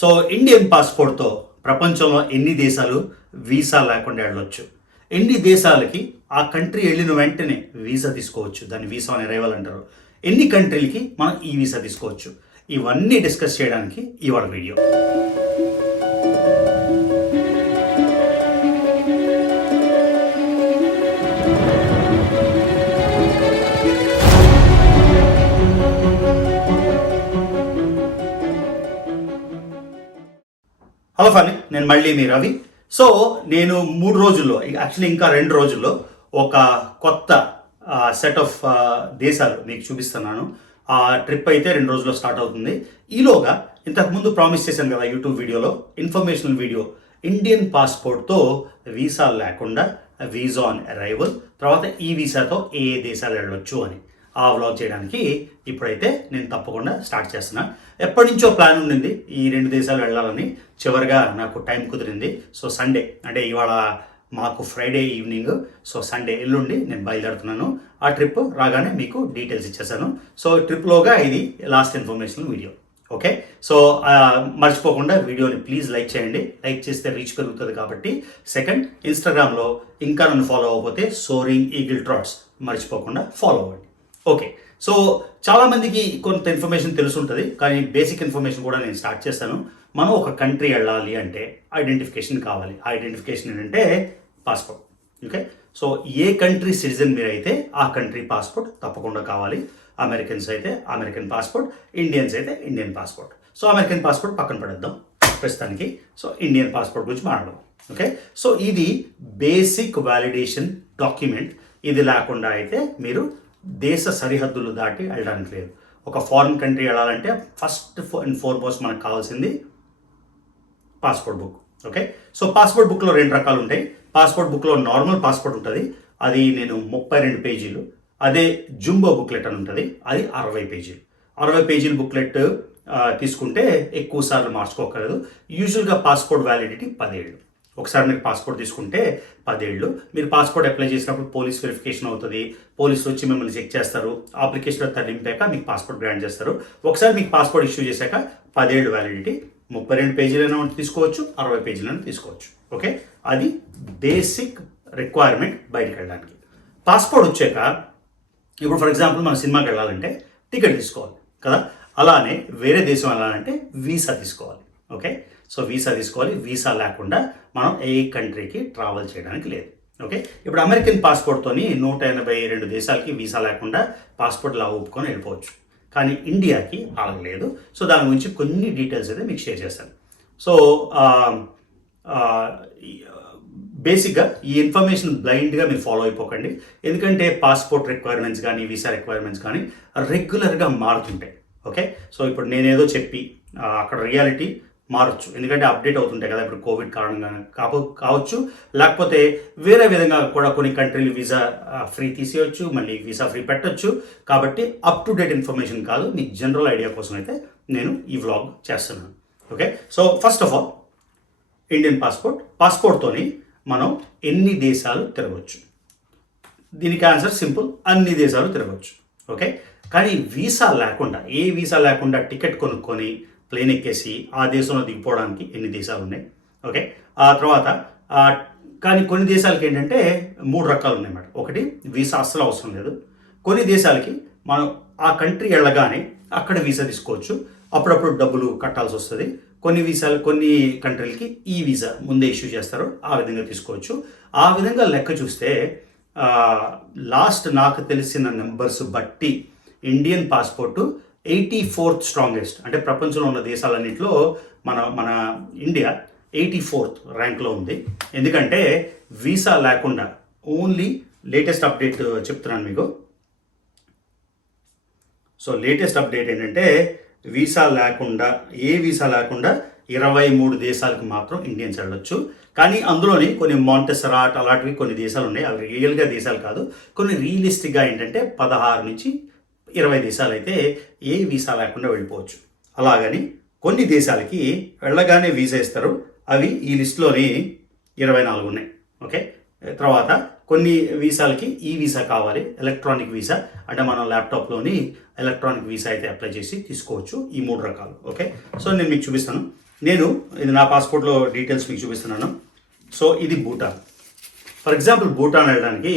So Indian పాస్పోర్ట్తో ప్రపంచంలో ఎన్ని దేశాలు వీసా లేకుండా వెళ్ళొచ్చు, ఎన్ని దేశాలకి ఆ కంట్రీ వెళ్ళిన వెంటనే వీసా తీసుకోవచ్చు, దాన్ని వీసా అని అరైవల్ అంటారు, ఎన్ని కంట్రీలకి మనం ఈ వీసా తీసుకోవచ్చు, ఇవన్నీ డిస్కస్ చేయడానికి ఇవాళ వీడియో. హలో ఫని, నేను మళ్ళీ మీ రవి. సో నేను 3 రోజుల్లో, యాక్చువల్లీ ఇంకా 2 రోజుల్లో ఒక కొత్త సెట్ ఆఫ్ దేశాలు మీకు చూపిస్తున్నాను. ఆ ట్రిప్ అయితే 2 రోజుల్లో స్టార్ట్ అవుతుంది. ఈలోగా ఇంతకుముందు ప్రామిస్ చేశాను కదా యూట్యూబ్ వీడియోలో, ఇన్ఫర్మేషనల్ వీడియో, ఇండియన్ పాస్పోర్ట్తో వీసా లేకుండా వీసా ఆన్ అరైవల్, తర్వాత ఈ వీసాతో ఏ దేశాలు వెళ్ళొచ్చు అని ఆ వ్లాగ్ చేయడానికి ఇప్పుడైతే నేను తప్పకుండా స్టార్ట్ చేస్తున్నా. ఎప్పటి నుంచో ప్లాన్ ఉండింది ఈ 2 దేశాలు వెళ్ళాలని, చివరిగా నాకు టైం కుదిరింది. సో సండే, అంటే ఇవాళ మాకు ఫ్రైడే ఈవినింగ్, సో సండే ఎల్లుండి నేను బయలుదేరుతున్నాను. ఆ ట్రిప్ రాగానే మీకు డీటెయిల్స్ ఇచ్చేసాను. సో ట్రిప్లోగా ఇది last information video. Okay, so మర్చిపోకుండా వీడియోని ప్లీజ్ లైక్ చేయండి. లైక్ చేస్తే రీచ్ పెరుగుతుంది కాబట్టి. సెకండ్, ఇన్స్టాగ్రామ్లో ఇంకా నన్ను ఫాలో అవ్వకపోతే సోరింగ్ ఈగిల్ ట్రాట్స్ మర్చిపోకుండా ఫాలో అవ్వండి. ఓకే, సో చాలామందికి కొంత ఇన్ఫర్మేషన్ తెలుసుంటుంది, కానీ బేసిక్ ఇన్ఫర్మేషన్ కూడా నేను స్టార్ట్ చేస్తాను. మనం ఒక కంట్రీ వెళ్ళాలి అంటే ఐడెంటిఫికేషన్ కావాలి. ఆ ఐడెంటిఫికేషన్ ఏంటంటే పాస్పోర్ట్. ఓకే, సో ఏ కంట్రీ సిటిజన్ మీరైతే ఆ కంట్రీ పాస్పోర్ట్ తప్పకుండా కావాలి. అమెరికన్స్ అయితే అమెరికన్ పాస్పోర్ట్, ఇండియన్స్ అయితే Indian passport. So American passport పక్కన పడేద్దాం ప్రస్తుతానికి. సో ఇండియన్ పాస్పోర్ట్ గురించి మాట్లాడదాం. ఓకే, సో ఇది బేసిక్ వ్యాలిడేషన్ డాక్యుమెంట్. ఇది లేకుండా అయితే మీరు దేశ సరిహద్దులు దాటి వెళ్ళడానికి లేదు. ఒక ఫారిన్ కంట్రీ వెళ్ళాలంటే ఫస్ట్ అండ్ ఫార్మోస్ట్ మనకు కావాల్సింది passport book. Okay, so passport బుక్లో 2 రకాలు ఉంటాయి. పాస్పోర్ట్ బుక్లో నార్మల్ పాస్పోర్ట్ ఉంటుంది, అది నేను 32 పేజీలు. అదే జుంబో బుక్లెట్ అని ఉంటుంది, అది 60 పేజీలు. 60 పేజీల బుక్లెట్ తీసుకుంటే ఎక్కువ సార్లు మార్చుకోకలేదు. యూజువల్గా పాస్పోర్ట్ వ్యాలిడిటీ 10 ఏళ్ళు. ఒకసారి మీరు పాస్పోర్ట్ తీసుకుంటే 10 ఏళ్ళు. మీరు పాస్పోర్ట్ అప్లై చేసినప్పుడు పోలీస్ వెరిఫికేషన్ అవుతుంది, పోలీసులు వచ్చి మిమ్మల్ని చెక్ చేస్తారు, అప్లికేషన్ అంతా నింపాక మీకు పాస్పోర్ట్ గ్రాంట్ చేస్తారు. ఒకసారి మీకు పాస్పోర్ట్ ఇష్యూ చేశాక 10 ఏళ్ళు వ్యాలిడిటీ. 32 పేజీలైనా తీసుకోవచ్చు, 60 పేజీలైనా తీసుకోవచ్చు. ఓకే, అది బేసిక్ రిక్వైర్మెంట్ బయటకు వెళ్ళడానికి. పాస్పోర్ట్ వచ్చాక ఇప్పుడు ఫర్ ఎగ్జాంపుల్ మనం సినిమాకి వెళ్ళాలంటే టికెట్ తీసుకోవాలి కదా, అలానే వేరే దేశం వెళ్ళాలంటే వీసా తీసుకోవాలి. ఓకే, సో వీసా తీసుకోవాలి. వీసా లేకుండా మనం ఏ కంట్రీకి ట్రావెల్ చేయడానికి లేదు. ఓకే, ఇప్పుడు అమెరికన్ పాస్పోర్ట్తోని 182 దేశాలకి వీసా లేకుండా పాస్పోర్ట్ లా ఒప్పుకొని వెళ్ళిపోవచ్చు. కానీ ఇండియాకి అలా లేదు. సో దాని గురించి కొన్ని డీటెయిల్స్ అయితే మీకు షేర్ చేస్తాను. సో బేసిక్గా ఈ ఇన్ఫర్మేషన్ బ్లైండ్గా మీరు ఫాలో అయిపోకండి, ఎందుకంటే పాస్పోర్ట్ రిక్వైర్మెంట్స్ కానీ వీసా రిక్వైర్మెంట్స్ కానీ రెగ్యులర్గా మారుతుంటాయి. ఓకే, సో ఇప్పుడు నేనేదో చెప్పి అక్కడ రియాలిటీ మారచ్చు, ఎందుకంటే అప్డేట్ అవుతుంటాయి కదా. ఇప్పుడు కోవిడ్ కారణంగా కావచ్చు, లేకపోతే వేరే విధంగా కూడా కొన్ని కంట్రీలు వీసా ఫ్రీ తీసేయచ్చు, మళ్ళీ వీసా ఫ్రీ పెట్టచ్చు. కాబట్టి అప్ టు డేట్ ఇన్ఫర్మేషన్ కాదు, మీకు జనరల్ ఐడియా కోసం అయితే నేను ఈ వ్లాగ్ చేస్తున్నాను. Okay, so first of all Indian పాస్పోర్ట్తోని మనం ఎన్ని దేశాలు తిరగవచ్చు? దీనికి ఆన్సర్ సింపుల్, అన్ని దేశాలు తిరగవచ్చు. ఓకే, కానీ వీసా లేకుండా, ఏ వీసా లేకుండా టికెట్ కొనుక్కొని ప్లేన్ ఎక్కేసి ఆ దేశంలో దిగిపోవడానికి ఎన్ని దేశాలు ఉన్నాయి? ఓకే, ఆ తర్వాత కానీ కొన్ని దేశాలకి ఏంటంటే 3 రకాలు ఉన్నాయన్నమాట. ఒకటి, వీసా అస్సలు అవసరం లేదు. కొన్ని దేశాలకి మనం ఆ కంట్రీ వెళ్ళగానే అక్కడ వీసా తీసుకోవచ్చు, అప్పుడప్పుడు డబ్బులు కట్టాల్సి వస్తుంది. కొన్ని కంట్రీలకి ఈ వీసా ముందే ఇష్యూ చేస్తారు, ఆ విధంగా తీసుకోవచ్చు. ఆ విధంగా లెక్క చూస్తే లాస్ట్ నాకు తెలిసిన నెంబర్స్ బట్టి ఇండియన్ పాస్పోర్టు 84th స్ట్రాంగెస్ట్, అంటే ప్రపంచంలో ఉన్న దేశాలన్నింటిలో మన ఇండియా 84th ర్యాంక్లో ఉంది. ఎందుకంటే వీసా లేకుండా ఓన్లీ లేటెస్ట్ అప్డేట్ చెప్తున్నాను మీకు. సో లేటెస్ట్ అప్డేట్ ఏంటంటే వీసా లేకుండా, ఏ వీసా లేకుండా 23 దేశాలకు మాత్రం ఇండియన్స్ వెళ్ళొచ్చు. కానీ అందులోని కొన్ని మాంటెసరాట్ అలాంటివి కొన్ని దేశాలు ఉన్నాయి, అవి రియల్గా దేశాలు కాదు. కొన్ని రియలిస్టిక్గా ఏంటంటే 16 నుంచి 20 దేశాలు అయితే ఏ వీసా లేకుండా వెళ్ళిపోవచ్చు. అలాగని కొన్ని దేశాలకి వెళ్ళగానే వీసా ఇస్తారు, అవి ఈ లిస్టులోని 24 ఉన్నాయి. ఓకే, తర్వాత కొన్ని వీసాలకి ఈ వీసా కావాలి, ఎలక్ట్రానిక్ వీసా, అంటే మనం ల్యాప్టాప్లోని ఎలక్ట్రానిక్ వీసా అయితే అప్లై చేసి తీసుకోవచ్చు. ఈ 3 రకాలు. ఓకే, సో నేను మీకు చూపిస్తాను. నేను ఇది నా పాస్పోర్ట్లో డీటెయిల్స్ మీకు చూపిస్తున్నాను. సో ఇది భూటాన్. ఫర్ ఎగ్జాంపుల్ భూటాన్ వెళ్ళడానికి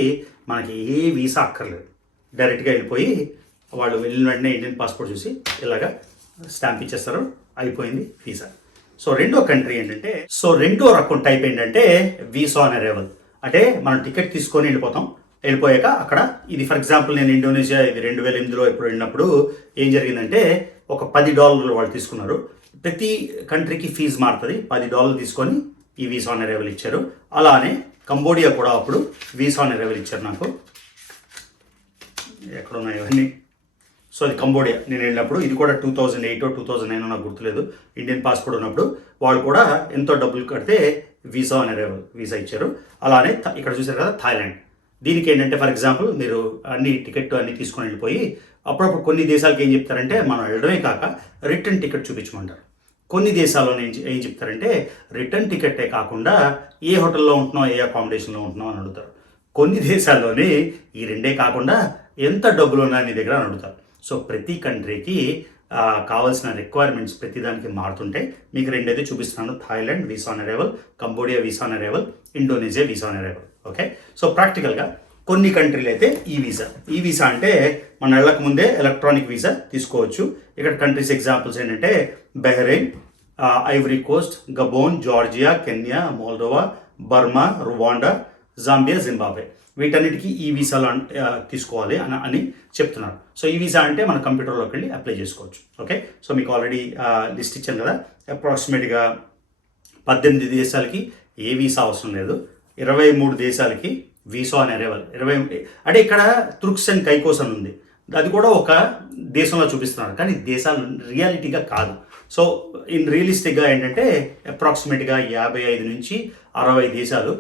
మనకి ఏ వీసా అక్కర్లేదు. డైరెక్ట్గా వెళ్ళిపోయి వాళ్ళు వెళ్ళిన వెంటనే ఇండియన్ పాస్పోర్ట్ చూసి ఇలాగా స్టాంప్ ఇచ్చేస్తారు, అయిపోయింది వీసా. సో రెండో కంట్రీ ఏంటంటే, రెండో రకం టైప్ ఏంటంటే వీసా ఆన్ అరైవల్. అంటే మనం టికెట్ తీసుకొని వెళ్ళిపోయాక అక్కడ ఇది ఫర్ ఎగ్జాంపుల్ నేను ఇండోనేషియా ఇది 2008లో ఎప్పుడు వెళ్ళినప్పుడు ఏం జరిగిందంటే ఒక $10 వాళ్ళు తీసుకున్నారు. ప్రతి కంట్రీకి ఫీజు మారుతుంది. $10 తీసుకొని ఈ వీసా ఆన్ అరైవల్ ఇచ్చారు. అలానే కంబోడియా కూడా అప్పుడు వీసా ఆన్ అరైవల్ ఇచ్చారు నాకు. ఎక్కడ ఉన్నాయి ఇవన్నీ? సో అది కంబోడియా నేను వెళ్ళినప్పుడు, ఇది కూడా 2008 2009 నాకు గుర్తులేదు. ఇండియన్ పాస్పోర్ట్ ఉన్నప్పుడు వాళ్ళు కూడా ఎంతో డబ్బులు కడితే వీసా ఆన్ అరైవల్ వీసా ఇచ్చారు. అలానే ఇక్కడ చూసారు కదా థాయిలాండ్. దీనికి ఏంటంటే ఫర్ ఎగ్జాంపుల్ మీరు టికెట్ అన్ని తీసుకొని వెళ్ళిపోయి అప్పుడప్పుడు కొన్ని దేశాలకి ఏం చెప్తారంటే మనం వెళ్ళడమే కాక రిటర్న్ టికెట్ చూపించమంటారు. కొన్ని దేశాల్లో ఏం చెప్తారంటే రిటర్న్ టికెటే కాకుండా ఏ హోటల్లో ఉంటున్నావు, ఏ అకామిడేషన్లో ఉంటున్నావు అని అడుగుతారు. కొన్ని దేశాల్లోనే ఈ రెండే కాకుండా ఎంత డబ్బులు ఉన్నాయి నీ దగ్గర అని అడుగుతారు. సో ప్రతి కంట్రీకి కావాల్సిన రిక్వైర్మెంట్స్ ప్రతిదానికి మారుతుంటే మీకు రెండైతే చూపిస్తున్నాను. Thailand visa on arrival, Cambodia visa on arrival, Indonesia visa on arrival. Okay, so ప్రాక్టికల్గా కొన్ని కంట్రీలు అయితే ఈ వీసా అంటే మనం వెళ్ళక ముందే ఎలక్ట్రానిక్ వీసా తీసుకోవచ్చు. ఇక్కడ కంట్రీస్ ఎగ్జాంపుల్స్ ఏంటంటే Bahrain, Ivory Coast, Gabon, Georgia, Kenya, Moldova, Burma, Rwanda, Zambia, Zimbabwe. వీటన్నిటికీ ఈ వీసాలు తీసుకోవాలి అని చెప్తున్నారు. సో ఈ వీసా అంటే మన కంప్యూటర్లోకి వెళ్ళి అప్లై చేసుకోవచ్చు. ఓకే, సో మీకు ఆల్రెడీ లిస్ట్ ఇచ్చాను కదా. అప్రాక్సిమేట్గా 18 దేశాలకి ఏ వీసా అవసరం లేదు. 23 దేశాలకి వీసా ఆన్ అరైవల్. అంటే ఇక్కడ తుర్క్స్ అండ్ కైకోస్ అని ఉంది, అది కూడా ఒక దేశంలో చూపిస్తున్నారు, కానీ దేశాలు రియాలిటీగా కాదు. సో రియలిస్టిక్గా ఏంటంటే అప్రాక్సిమేట్గా 55 నుంచి 60 దేశాలు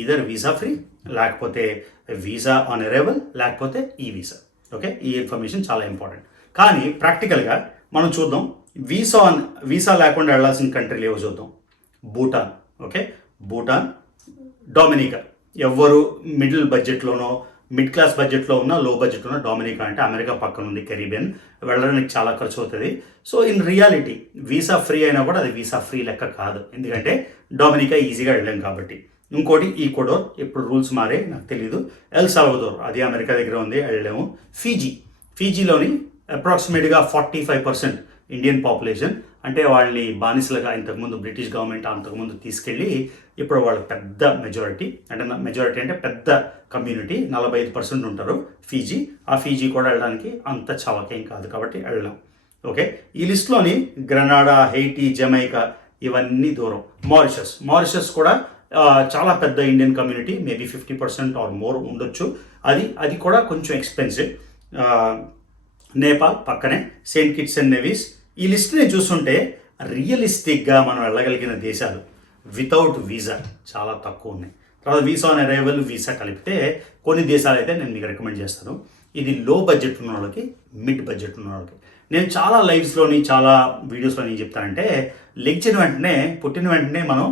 ఈదర్ వీసా ఫ్రీ, లేకపోతే వీసా ఆన్ అరైవల్, లేకపోతే ఈ వీసా. ఓకే, ఈ ఇన్ఫర్మేషన్ చాలా ఇంపార్టెంట్. కానీ ప్రాక్టికల్గా మనం చూద్దాం వీసా లేకుండా వెళ్ళాల్సిన కంట్రీలు ఏవో చూద్దాం. భూటాన్. Okay, Bhutan, Dominica. ఎవ్వరు మిడ్ క్లాస్ బడ్జెట్లో ఉన్న, లో బడ్జెట్లో ఉన్న డొమినికా అంటే అమెరికా పక్కన ఉంది, కెరీబియన్, వెళ్ళడానికి చాలా ఖర్చు అవుతుంది. So in reality visa free అయినా కూడా అది వీసా ఫ్రీ లెక్క కాదు, ఎందుకంటే డొమినికా ఈజీగా వెళ్ళాం కాబట్టి. ఇంకోటి ఈక్వడోర్, ఇప్పుడు రూల్స్ మారే నాకు తెలియదు. ఎల్ సాల్వదోర్, అది అమెరికా దగ్గర ఉంది, వెళ్ళలేము. ఫీజీలోని అప్రాక్సిమేట్గా 45% ఇండియన్ పాపులేషన్. అంటే వాళ్ళని బానిసలుగా ఇంతకుముందు బ్రిటిష్ గవర్నమెంట్ అంతకుముందు తీసుకెళ్ళి ఇప్పుడు వాళ్ళు పెద్ద మెజారిటీ అంటే పెద్ద కమ్యూనిటీ, 45% ఉంటారు ఫీజీ. ఆ ఫీజీ కూడా వెళ్ళడానికి అంత చవకేం కాదు కాబట్టి వెళ్ళాం. ఓకే, ఈ లిస్ట్లోని గ్రెనాడా, హైటీ, జమైకా ఇవన్నీ దూరం. మారిషస్ కూడా చాలా పెద్ద Indian community, maybe 50% or more ఉండొచ్చు. అది కూడా కొంచెం ఎక్స్పెన్సివ్. నేపాల్ పక్కనే, సెయింట్ కిట్స్ అండ్ నెవీస్. ఈ లిస్ట్ నేను చూస్తుంటే రియలిస్టిక్గా మనం వెళ్ళగలిగిన దేశాలు వితౌట్ వీసా చాలా తక్కువ ఉన్నాయి. తర్వాత వీసా ఆన్ అరైవల్, వీసా కలిపితే కొన్ని దేశాలు అయితే నేను మీకు రికమెండ్ చేస్తాను. ఇది లో బడ్జెట్ ఉన్న వాళ్ళకి, మిడ్ బడ్జెట్ ఉన్న వాళ్ళకి. నేను చాలా లైవ్స్లోని చాలా వీడియోస్లో ఏం చెప్తానంటే పుట్టిన వెంటనే మనం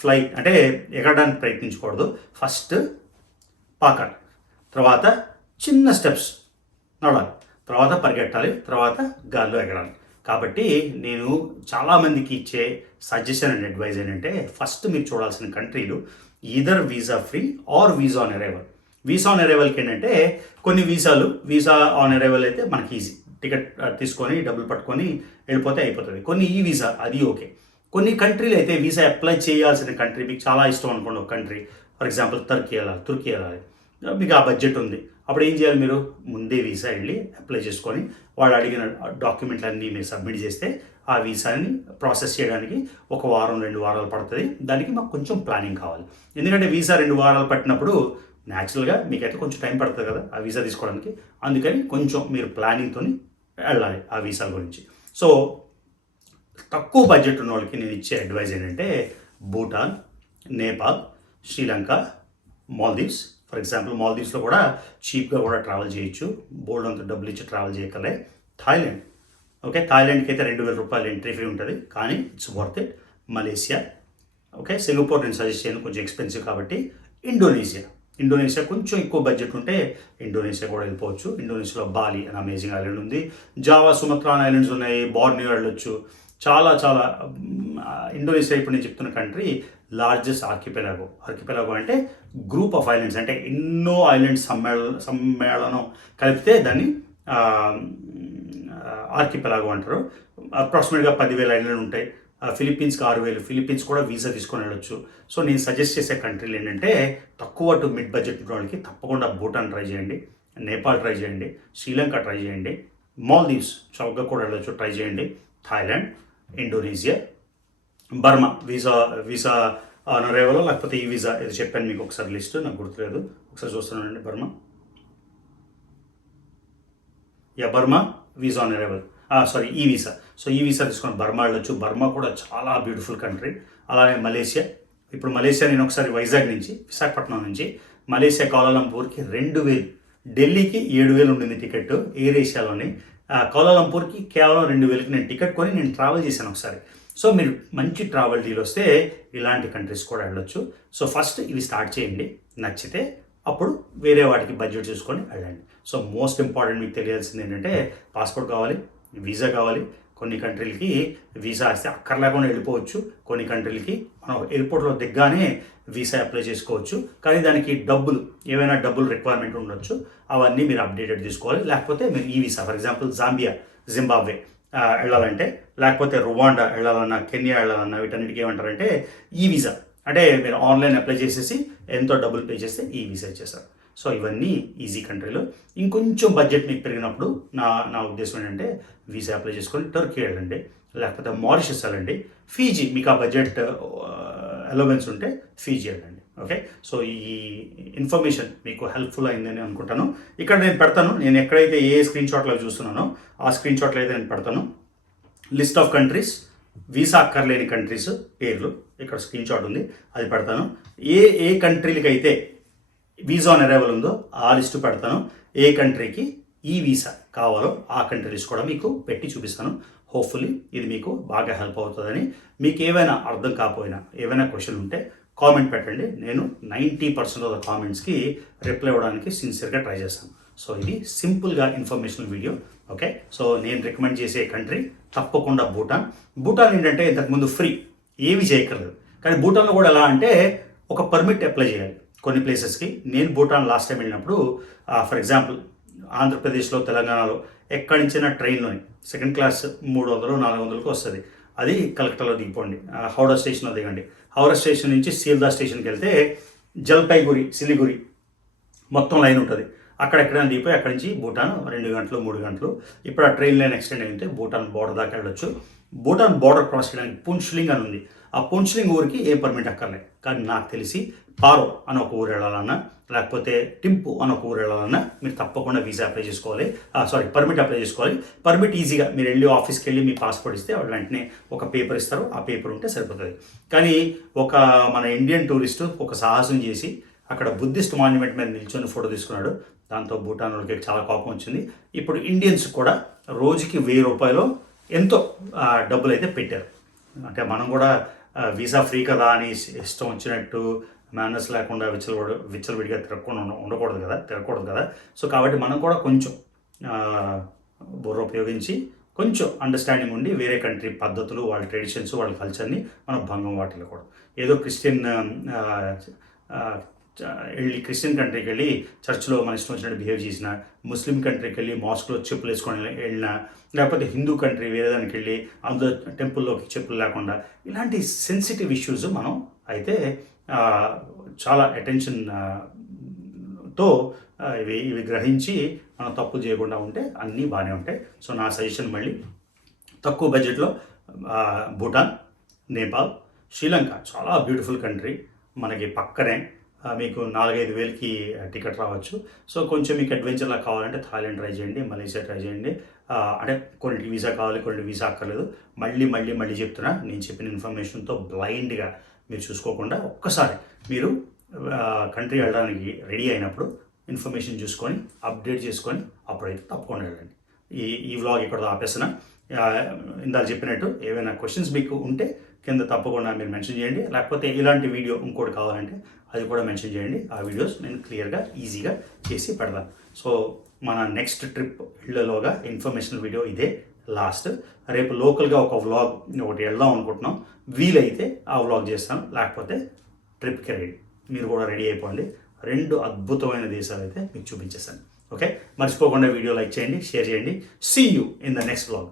ఫ్లైట్ అంటే ఎగరడానికి ప్రయత్నించకూడదు. ఫస్ట్ పాకాలి, తర్వాత చిన్న స్టెప్స్ నడవాలి, తర్వాత పరిగెట్టాలి, తర్వాత గాల్లో ఎగరాలి. కాబట్టి నేను చాలామందికి ఇచ్చే సజెషన్ అండ్ అడ్వైజ్ ఏంటంటే ఫస్ట్ మీరు చూడాల్సిన కంట్రీలు either visa free or visa on arrival. Visa on అరైవల్కి ఏంటంటే కొన్ని వీసా ఆన్ అరైవల్ అయితే మనకి ఈజీ, టికెట్ తీసుకొని డబ్బులు పట్టుకొని వెళ్ళిపోతే అయిపోతుంది. కొన్ని ఈ వీసా అది ఓకే. కొన్ని కంట్రీలు అయితే వీసా అప్లై చేయాల్సిన కంట్రీ, మీకు చాలా ఇష్టం అనుకోండి ఒక కంట్రీ, ఫర్ ఎగ్జాంపుల్ తుర్కీ వెళ్ళాలి, మీకు ఆ బడ్జెట్ ఉంది. అప్పుడు ఏం చేయాలి, మీరు ముందే వీసా వెళ్ళి అప్లై చేసుకొని వాళ్ళు అడిగిన డాక్యుమెంట్లన్నీ మీరు సబ్మిట్ చేస్తే ఆ వీసాని ప్రాసెస్ చేయడానికి 1 వారం 2 వారాలు పడుతుంది. దానికి మాకు కొంచెం ప్లానింగ్ కావాలి, ఎందుకంటే వీసా 2 వారాలు పట్టినప్పుడు న్యాచురల్గా మీకైతే కొంచెం టైం పడుతుంది కదా ఆ వీసా తీసుకోవడానికి. అందుకని కొంచెం మీరు ప్లానింగ్తో వెళ్ళాలి ఆ వీసా గురించి. సో తక్కువ బడ్జెట్ ఉన్న వాళ్ళకి నేను ఇచ్చే అడ్వైజ్ ఏంటంటే భూటాన్, నేపాల్, శ్రీలంక, మాల్దీవ్స్. ఫర్ ఎగ్జాంపుల్ మాల్దీవ్స్లో కూడా చీప్గా కూడా ట్రావెల్ చేయొచ్చు, బోల్డ్ అంత డబ్బులు ఇచ్చి ట్రావెల్ చేయగలే. థాయిలాండ్, ఓకే, థాయిలాండ్కి అయితే 2000 రూపాయలు ఎంట్రీ ఫీ ఉంటుంది, కానీ it's worth it. Malaysia, okay, Singapore నేను సజెస్ట్ చేయను, కొంచెం ఎక్స్పెన్సివ్ కాబట్టి. ఇండోనేషియా కొంచెం ఎక్కువ బడ్జెట్ ఉంటే ఇండోనేషియా కూడా వెళ్ళిపోవచ్చు. ఇండోనేషియాలో బాలి అని అమేజింగ్ ఐలాండ్ ఉంది, జావా, సుమత్రా ఐలాండ్స్ ఉన్నాయి, బోర్నియో వెళ్ళొచ్చు. చాలా చాలా ఇండోనేషియా ఇప్పుడు నేను చెప్తున్న కంట్రీ లార్జెస్ట్ ఆర్కిపెలాగో అంటే గ్రూప్ ఆఫ్ ఐలాండ్స్, అంటే ఎన్నో ఐలాండ్స్ సమ్మేళనం కలిపితే దాన్ని ఆర్కిపెలాగో అంటారు. అప్రాక్సిమేట్గా 10,000 ఐలాండ్లు ఉంటాయి. ఫిలిప్పీన్స్కి 6,000. ఫిలిప్పీన్స్ కూడా వీసా తీసుకొని వెళ్ళొచ్చు. సో నేను సజెస్ట్ చేసే కంట్రీలు ఏంటంటే తక్కువ టు మిడ్ బడ్జెట్ వాళ్ళకి తప్పకుండా భూటాన్ ట్రై చేయండి, నేపాల్ ట్రై చేయండి, శ్రీలంక ట్రై చేయండి, మాల్దీవ్స్ చౌకగా కూడా వెళ్ళొచ్చు, ట్రై చేయండి, Thailand, Indonesia, Burma visa on arrival లేకపోతే ఈ వీసా ఇది చెప్పాను మీకు ఒకసారి లిస్ట్, నాకు గుర్తులేదు, ఒకసారి చూస్తున్నానండి. Burma visa on arrival, sorry ఈ వీసా. సో ఈ వీసా తీసుకొని బర్మా వెళ్ళొచ్చు. బర్మా కూడా చాలా బ్యూటిఫుల్ కంట్రీ. అలానే మలేషియా. ఇప్పుడు మలేషియా నేను ఒకసారి వైజాగ్ నుంచి, విశాఖపట్నం నుంచి మలేషియా కౌలాలంపూర్కి 2,000, ఢిల్లీకి 7,000 ఉండింది టికెట్ ఎయిర్ ఏషియాలోని. కౌలాలంపూర్కి కేవలం 2,000కి నేను టికెట్ కొని నేను ట్రావెల్ చేశాను ఒకసారి. సో మీరు మంచి ట్రావెల్ డీల్ వస్తే ఇలాంటి కంట్రీస్ కూడా వెళ్ళొచ్చు. సో ఫస్ట్ ఇవి స్టార్ట్ చేయండి, నచ్చితే అప్పుడు వేరే వాటికి బడ్జెట్ చూసుకొని వెళ్ళండి. సో మోస్ట్ ఇంపార్టెంట్ మీకు తెలియాల్సింది ఏంటంటే పాస్పోర్ట్ కావాలి, వీసా కావాలి. కొన్ని కంట్రీలకి వీసా వస్తే అక్కర్లేకుండా వెళ్ళిపోవచ్చు. కొన్ని కంట్రీలకి మనం ఎయిర్పోర్ట్లో దిగ్గానే వీసా అప్లై చేసుకోవచ్చు. కానీ దానికి ఏవైనా డబ్బులు రిక్వైర్మెంట్ ఉండొచ్చు. అవన్నీ మీరు అప్డేటెడ్ తీసుకోవాలి. లేకపోతే మీరు ఈ visa, for example Zambia, Zimbabwe వెళ్ళాలంటే, లేకపోతే రువాండా వెళ్ళాలన్నా, కెన్యా వెళ్ళాలన్నా, వీటన్నిటికీ ఏమంటారంటే ఈ వీసా. అంటే మీరు ఆన్లైన్ అప్లై చేసేసి ఎంతో డబ్బులు పే చేస్తే ఈ వీసా ఇచ్చేస్తారు. సో ఇవన్నీ ఈజీ కంట్రీలు. ఇంకొంచెం బడ్జెట్ మీకు పెరిగినప్పుడు నా ఉద్దేశం ఏంటంటే వీసా అప్లై చేసుకొని టర్కీ వెళ్ళండి, లేకపోతే మారిషస్ వెళ్ళండి, ఫీజీ మీకు ఆ బడ్జెట్ అలవెన్స్ ఉంటే ఫీజీ వెళ్ళండి. ఓకే, సో ఈ ఇన్ఫర్మేషన్ మీకు హెల్ప్ఫుల్ అయిందని అనుకుంటాను. ఇక్కడ నేను పెడతాను, నేను ఎక్కడైతే ఏ స్క్రీన్ షాట్లో చూస్తున్నానో ఆ స్క్రీన్ షాట్లో అయితే నేను పెడతాను లిస్ట్ ఆఫ్ కంట్రీస్, వీసా అక్కర్లేని కంట్రీస్ పేర్లు. ఇక్కడ స్క్రీన్ షాట్ ఉంది, అది పెడతాను. ఏ కంట్రీలకి అయితే వీసా ఆన్ అరైవల్ ఉందో ఆ లిస్టు పెడతాను. ఏ కంట్రీకి ఈ వీసా కావాలో ఆ కంట్రీ లిస్ట్ కూడా మీకు పెట్టి చూపిస్తాను. హోప్ఫుల్లీ ఇది మీకు బాగా హెల్ప్ అవుతుందని. మీకు ఏవైనా అర్థం కాకపోయినా, ఏవైనా క్వశ్చన్ ఉంటే కామెంట్ పెట్టండి. నేను 90% ఆఫ్ ద కామెంట్స్కి రిప్లై ఇవ్వడానికి సిన్సియర్గా ట్రై చేస్తాను. సో ఇది సింపుల్గా ఇన్ఫర్మేషనల్ వీడియో. ఓకే, సో నేను రికమెండ్ చేసే కంట్రీ తప్పకుండా భూటాన్ ఏంటంటే ఇంతకుముందు ఫ్రీ, ఏవి చేయక్కర్లేదు. కానీ భూటాన్లో కూడా ఎలా అంటే ఒక పర్మిట్ అప్లై చేయాలి కొన్ని ప్లేసెస్కి. నేను భూటాన్ లాస్ట్ టైం వెళ్ళినప్పుడు ఫర్ ఎగ్జాంపుల్ ఆంధ్రప్రదేశ్లో, తెలంగాణలో ఎక్కడి నుంచైనా ట్రైన్లోని సెకండ్ క్లాస్ 300-400కి వస్తుంది. అది కలెక్టర్లో దిగిపోండి, హౌడా స్టేషన్లో దిగండి. హౌడా స్టేషన్ నుంచి సీల్దా స్టేషన్కి వెళ్తే జల్పైగురి, సిలిగురి మొత్తం లైన్ ఉంటుంది. అక్కడెక్కడైనా దిగిపోయి అక్కడి నుంచి భూటాన్ 2 గంటలు 3 గంటలు. ఇప్పుడు ఆ ట్రైన్ లైన్ ఎక్స్టెండ్ అయితే భూటాన్ బోర్డర్ దాకా వెళ్ళొచ్చు. భూటాన్ బోర్డర్ క్రాస్ చేయడానికి పుంచ్లింగ్ అని ఉంది. ఆ పుంచ్లింగ్ ఊరికి ఏ పర్మిట్ అక్కర్లేదు. కానీ నాకు తెలిసి పారో అని ఒక ఊరు వెళ్ళాలన్నా, లేకపోతే టింపు అని ఒక ఊరు వెళ్ళాలన్నా మీరు తప్పకుండా వీసా అప్లై చేసుకోవాలి, పర్మిట్ అప్లై చేసుకోవాలి. పర్మిట్ ఈజీగా మీరు వెళ్ళి ఆఫీస్కి వెళ్ళి మీ పాస్పోర్ట్ ఇస్తే వాళ్ళు వెంటనే ఒక పేపర్ ఇస్తారు, ఆ పేపర్ ఉంటే సరిపోతుంది. కానీ మన ఇండియన్ టూరిస్టు ఒక సాహసం చేసి అక్కడ బుద్ధిస్ట్ మాన్యుమెంట్ మీద నిల్చొని ఫోటో తీసుకున్నాడు. దాంతో భూటాన్ వాళ్ళకి చాలా కోపం వచ్చింది. ఇప్పుడు ఇండియన్స్ కూడా రోజుకి 1,000 రూపాయలు ఎంతో డబ్బులు అయితే పెట్టారు. అంటే మనం కూడా వీసా ఫ్రీ కదా అని ఇష్టం వచ్చినట్టు మేనర్స్ లేకుండా విచ్చలవిడిగా తిరగకూడదు కదా. సో కాబట్టి మనం కూడా కొంచెం బుర్ర ఉపయోగించి కొంచెం అండర్స్టాండింగ్ ఉండి వేరే కంట్రీ పద్ధతులు, వాళ్ళ ట్రెడిషన్స్, వాళ్ళ కల్చర్ని మనం భంగం వాటిల్లకూడదు. ఏదో క్రిస్టియన్ కంట్రీకి వెళ్ళి చర్చ్లో మన ఇష్టం వచ్చినట్టు బిహేవ్ చేసిన, ముస్లిం కంట్రీకి వెళ్ళి మాస్క్లో చెప్పులు వేసుకొని వెళ్ళినా, లేకపోతే హిందూ కంట్రీ వేరే దానికి వెళ్ళి అందులో టెంపుల్లోకి చెప్పులు లేకుండా, ఇలాంటి సెన్సిటివ్ ఇష్యూస్ మనం అయితే చాలా అటెన్షన్తో ఇవి గ్రహించి మనం తప్పులు చేయకుండా ఉంటే అన్నీ బాగానే ఉంటాయి. సో నా సజెషన్ మళ్ళీ తక్కువ బడ్జెట్లో భూటాన్, నేపాల్, శ్రీలంక చాలా బ్యూటిఫుల్ కంట్రీ, మనకి పక్కనే. మీకు 4-5 వేలకి టికెట్ రావచ్చు. సో కొంచెం మీకు అడ్వెంచర్లా కావాలంటే థాయిలాండ్ ట్రై చేయండి, మలేషియా ట్రై చేయండి. అంటే కొన్నిటికి వీసా కావాలి, కొన్నిటికి వీసా అక్కర్లేదు. మళ్ళీ చెప్తున్నా, నేను చెప్పిన ఇన్ఫర్మేషన్తో బ్లైండ్గా మీరు చూసుకోకుండా ఒక్కసారి మీరు కంట్రీ వెళ్ళడానికి రెడీ అయినప్పుడు ఇన్ఫర్మేషన్ చూసుకొని అప్డేట్ చేసుకొని అప్పుడైతే తప్పకుండా వెళ్ళండి. ఈ వ్లాగ్ ఇక్కడ ఆపేసిన. ఇందాక చెప్పినట్టు ఏవైనా క్వశ్చన్స్ మీకు ఉంటే కింద తప్పకుండా మీరు మెన్షన్ చేయండి. లేకపోతే ఇలాంటి వీడియో ఇంకోటి కావాలంటే అది కూడా మెన్షన్ చేయండి. ఆ వీడియోస్ నేను క్లియర్గా ఈజీగా చేసి పెడతాను. సో మన నెక్స్ట్ ట్రిప్ ఇళ్లలోగా ఇన్ఫర్మేషనల్ వీడియో ఇదే. లాస్ట్. రేపు లోకల్గా ఒక వ్లాగ్ ఒకటి వెళ్దాం అనుకుంటున్నాం. వీలైతే ఆ వ్లాగ్ చేస్తాను, లేకపోతే ట్రిప్కి రెడీ. మీరు కూడా రెడీ అయిపోండి. 2 అద్భుతమైన దేశాలు అయితే మీకు చూపించేస్తాను. ఓకే, మర్చిపోకుండా వీడియో లైక్ చేయండి, షేర్ చేయండి. See you in the next vlog.